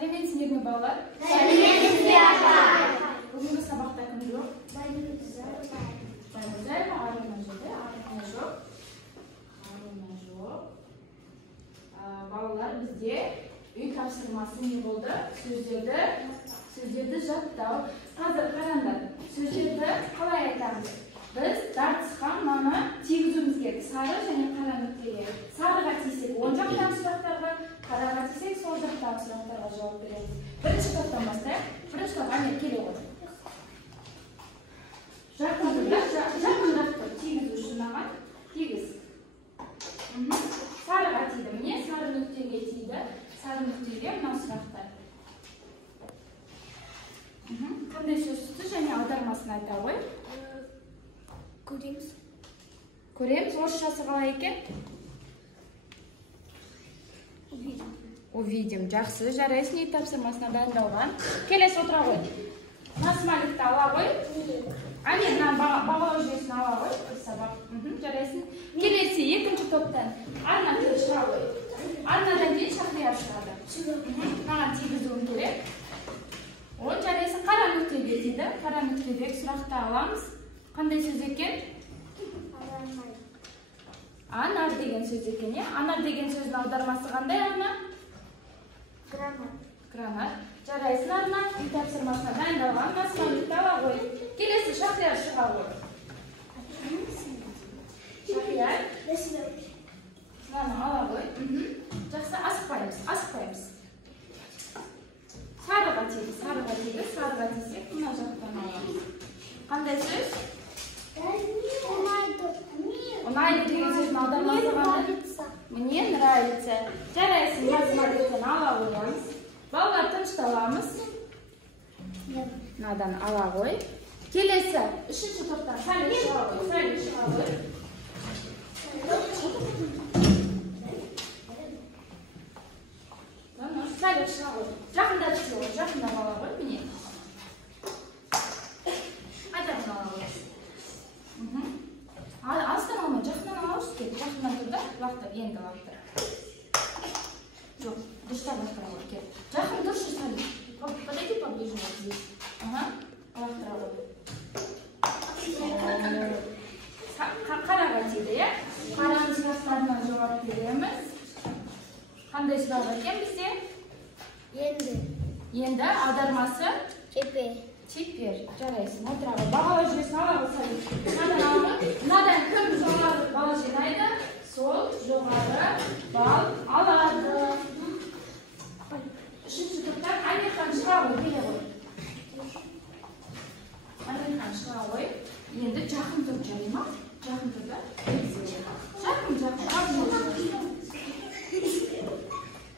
Сәлеметсіздер ме балалар? Сәлеметсіз апа. Бүгінгі сабақта кім жоқ? Байгүзел, Арина жүрді, Арина жоқ. Балалар, бізде үй тапсырмасы не болды? Сөздерді жаттау. Қазір қараңдар, сөздерді қалай айтамыз? Біз тартысқа мынаны тигізуіміз керек. Сары және қара нүктеге. Сарыға тисек оң жақтағы сұрақтарға, қараға тисек сол жақтағы сұрақтарға жауап береміз. Бірінші топтан бастайық. Бірінші топқа не келе ғой. Жақын тигізу үшін маған тигіз. Сарыға тиді. Міне сары нүктеге тиді. Сары нүктеге мынау сұрақтар. Қандай сөзсізді және аудармасын айта ғой. Көреміз. Көреміз. Орысшасы қалай екен? Увидим. Жақсы. Жарайсың, үй тапсырмасына дайындалған. Келесі отыра ғой. Насмаликті ала ғой. Әне, бағалау жүйесін ала ғой. Сабақ. Жарайсың. Келесі екінші топтан. Арна келіп шыға ғой. Арнадан кейін Шахрияр шығады. Маған тигізуім керек. Ол жарайсың. Қара нүктеге дейді. Қара нүктедегі сұрақты аламыз. Қандай сөз екен? Анар деген сөз екен, е? Анар деген сөздің аудармасы қандай, Арна? Гранат. Жарайсың, Арна. Үй тапсырмасына дайындалған насмаликті ала ғой. Келесі Шахрияр шыға ғой. Шахрияр. Сынаны ала ғой. Жақсы, асықпаймыз. Сарыға тиді. Сарыға тисек, мына жақтан аламыз. Қандай сөз? Ұнайды деген сөздің аудармасы қандай? Мне нравится. Жарайсың, насмаликтен ала қоямыз. Балалар тынышталамыз. Мынадан ала ғой. Келесі, үшінші топтан Салих шыға ғой. Салих шыға ғой. Жақында түсі ғой. Жақында ала ғой. Міне. Айтатын ала ғой. Алыстан алмай, жақынан алауыз керек. Жақынан тұрда, енді лақтыр. Жоқ, дұрыстап лақтыра ғой. Жақын дұршы Салих. Подойди поближе вот здесь. Лақтыра ғой. Қараға тиді, е? Қараның сұрақтарына жауап береміз. Қандай сұрақ екен бізде? Енді аудармасы? Теперь. Жарайсың, отыра ғой. Бағалау жүйесін ала ғой, Салих. Мынадан кім жоғары бал жинайды? Сол жоғары бал алады. Үшінші топтан Амирхан шыға ғой, келе ғой. Амирхан шыға ғой. Енді жақын тұр, жарай ма? Жақын тұр да? Жақын.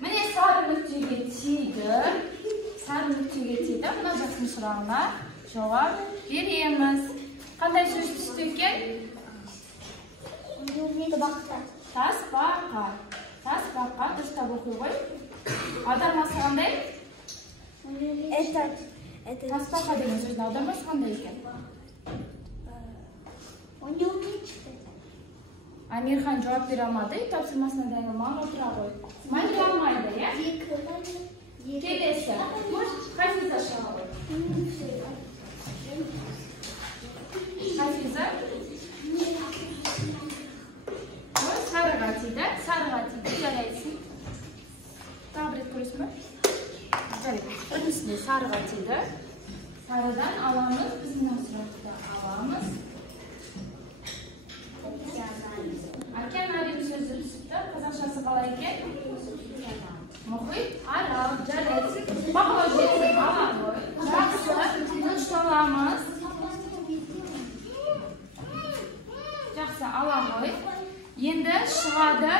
Міне сары нүктеге тиді. Мына жақтың сұрағына жауап береміз. Қандай сөз түсті екен? Тасбақа. Дұрыстап оқи ғой. Аудармасы қандай? Тасбақа деген сөздің аудармасы қандай екен? Амирхан жауап бере алмады. Үй тапсырмасына дайындалмаған отыра ғой. Смайлик алмайды, е? Келесі. Хафиза шыға ғой. Хафиза. Сарыға тиді. Жарайсың. Тағы бір рет көресің бе? Жарайды. Біріншісінде сарыға тиді. Сарыдан аламыз. Біз мына сұрақты аламыз. Океан сөзі түсіпті. Қазақшасы қалай екен? Мұхит, арал, жарайсың. Бағалау жүйесін ала ғой. Жақсы, тынышталамыз. Жақсы, ала ғой. Енді шығады.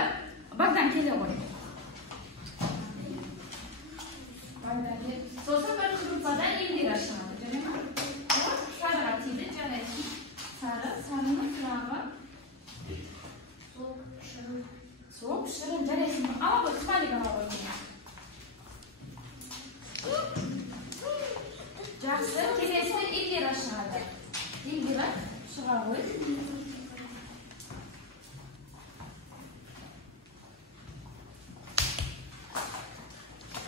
Бағдан келе ғой. Сосын бір группадан Эльвира шығады. Жарай ма? Сарыға тиді, жарайсың. Сарының сұрағы. Соп, шырын, жарайсың. Ала ғой, Смайлик ала ғой. Жақсы, келесі Эльвира шығады. Эльвира шыға ғой.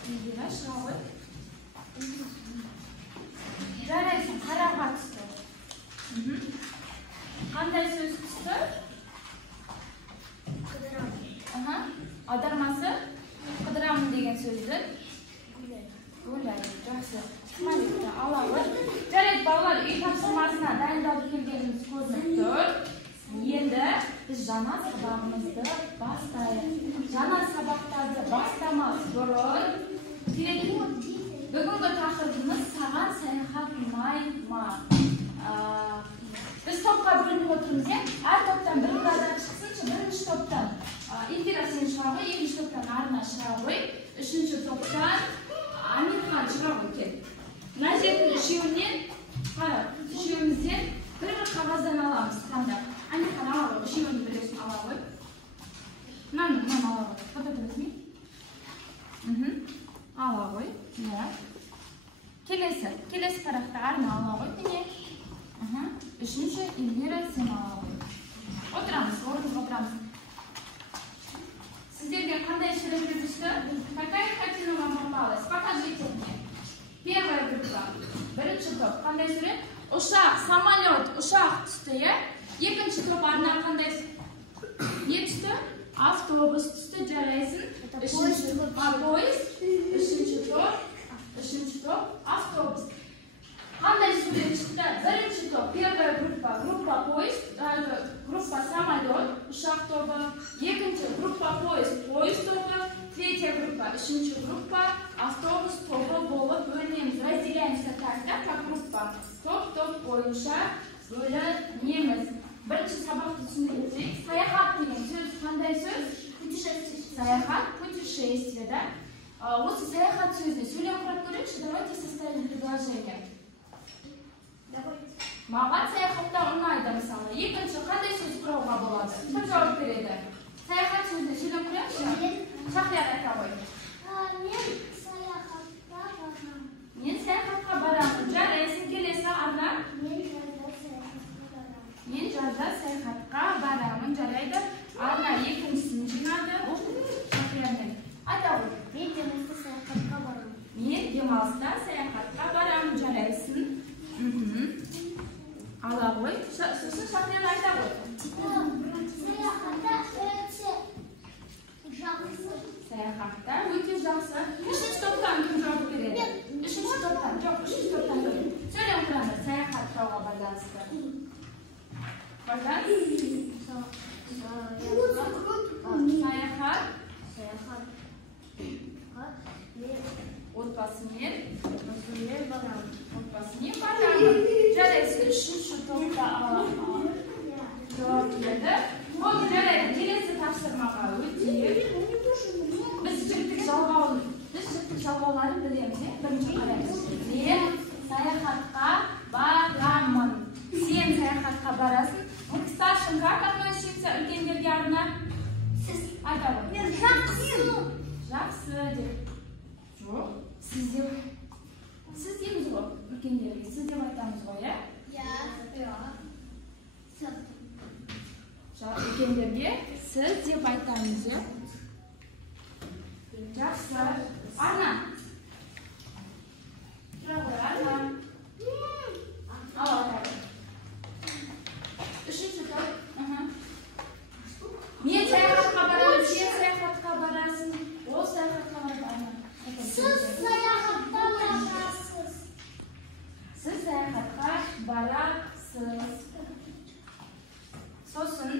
Elvira, шыға ғой. Жарайсың, қараға түсті. Қандай сөз түсті? Аудармасы қыдырамын деген сөзді ойлайды. Жақсы. Маликті алауыз. Жарайды, балалар, үй тапсырмасына дайындалып келгеніміз көрініп тұр. Енді біз жаңа сабағымызды бастайық. Жаңа сабақтарды бастамас бұрын бүгінгі тақырыбымыз саған саяхат ұнайды ма? Біз топқа бөлініп отырмыз, әр топтан бір адам шықсыншы, бірінші топтан Индира сен шыға ғой, екінші топтан Арна шыға ғой, үшінші топтан Амирхан шыға ғой кел. Мына жердің үшеуінен, қара, үшеуімізден бір-бір қағаздан аламыз, таңдап. Амирхан ала ғой, үшеуінің біреусін ала ғой. Мынаны ала ғой, фотодресме. Ала ғой, келесі парақта Арна ала ғой, міне. Үшінші Индира сен ала ғой. Отырамыз, орнымызға отырамыз. Сіздерге қандай суреттер түсті? Какая картина вам попалась? Покажите мне. Первая группа. Бірінші топ. Қандай сурет? Ұшақ, самолет, ұшақ түсті, е? Екінші топ Арна қандай? Не түсті? Автобус түсті, жарайсың. Үшінші топ поезд. Үшінші топ автобус. Қандай сурет шықты? Бірінші топ, первая группа поезд, группа самолет, ұшақ тобы, екінші группа поезд тобы, третья группа, үшінші группа автобус тобы болып бөлінеміз. Разделяемся так, как группа. Топ бойынша бөлінеміз. Бірінші сабақты түсіндірейік. Саяхат деген сөз қандай сөз? Саяхат, путешествие, да? Осы саяхат сөзіне сөйлем құрап көрейікші, давайте составим предложение. Маған саяхатта ұнайды, мысалы. Екінші қандай сөз құрауға болады? Кім жауап береді? Саяхат сөзіне сөйлем құрайықшы? Шахрияр айта ғой. Мен саяхатқа барамын. Жарайсың, келесі Арна. Мен жазда саяхатқа барамын. Жарайды. Арна екіншісін жинады. Шахриярмен. Айта ғой. Мен демалыста саяхатқа барамын. Мен демалыста саяхатқа барамын. Жарайсың. Ала ғой. Сосын Шахрияр айта ғой. Саяхатта өте жақсы. Үшінші топтан кім жауап береді? Үшінші топтан. Жоқ, үшінші топтан кім? Сөйлем құраңыз, саяхат жауға байланысты. Бажан? Саяхат. Отбасымен барамын. Жарайсың, үшінші топта жауап берді. Ол жарайды, келесі тапсырмаға өтейік. Біз жіктік жалғауларын білеміз, бірінші қараймыз. Мен саяхатқа барамын. Сен саяхатқа барасың. Мы к старшим как относимся? Үлкендерге Арна? Сіз. Айта ғой. Мен жақсы. Жақсы деп. Жоқ. Сіз дейміз ғой үлкендерге. Сіз деп айтамыз ғой, е? Үлкендерге сіз деп айтамыз, е? Жақсы. Арна. Тұра ғой, Арна. Ала ғой. Үшінші топ. Мен саяхатқа барамын, сен саяхатқа барасың. Ол саяхатқа барады, Арна. Сіз саяхатқа барасыз. Сіз саяхатқа барасыз. Сосын,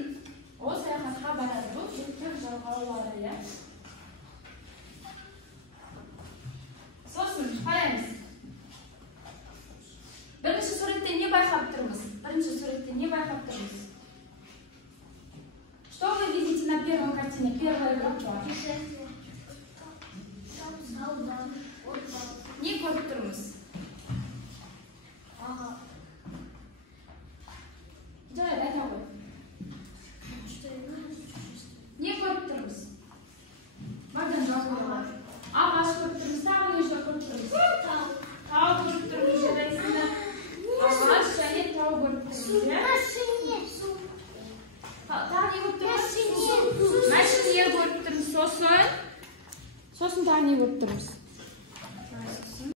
ол саяхатқа барады. Бұл жіктік жалғаулары, е? Сосын, қараймыз. Бірінші суретте не байқап тұрмыз? Что вы видите на первой картине? Первая группа. Не көріп тұрмыз? Жарайды, айта ғой. Не көріп тұрмыз? Бадан жауап болады. Ағаш көріп тұрмыз, тағы не жоқ көріп тұрмыз? Тау көріп тұрмыз, жарайсыңдар. Ағаш және тау көріп тұрмыз, е? Тағы не көріп тұрмыз? Машине көріп тұрмыз, сосын тағы не көріп тұрмыз?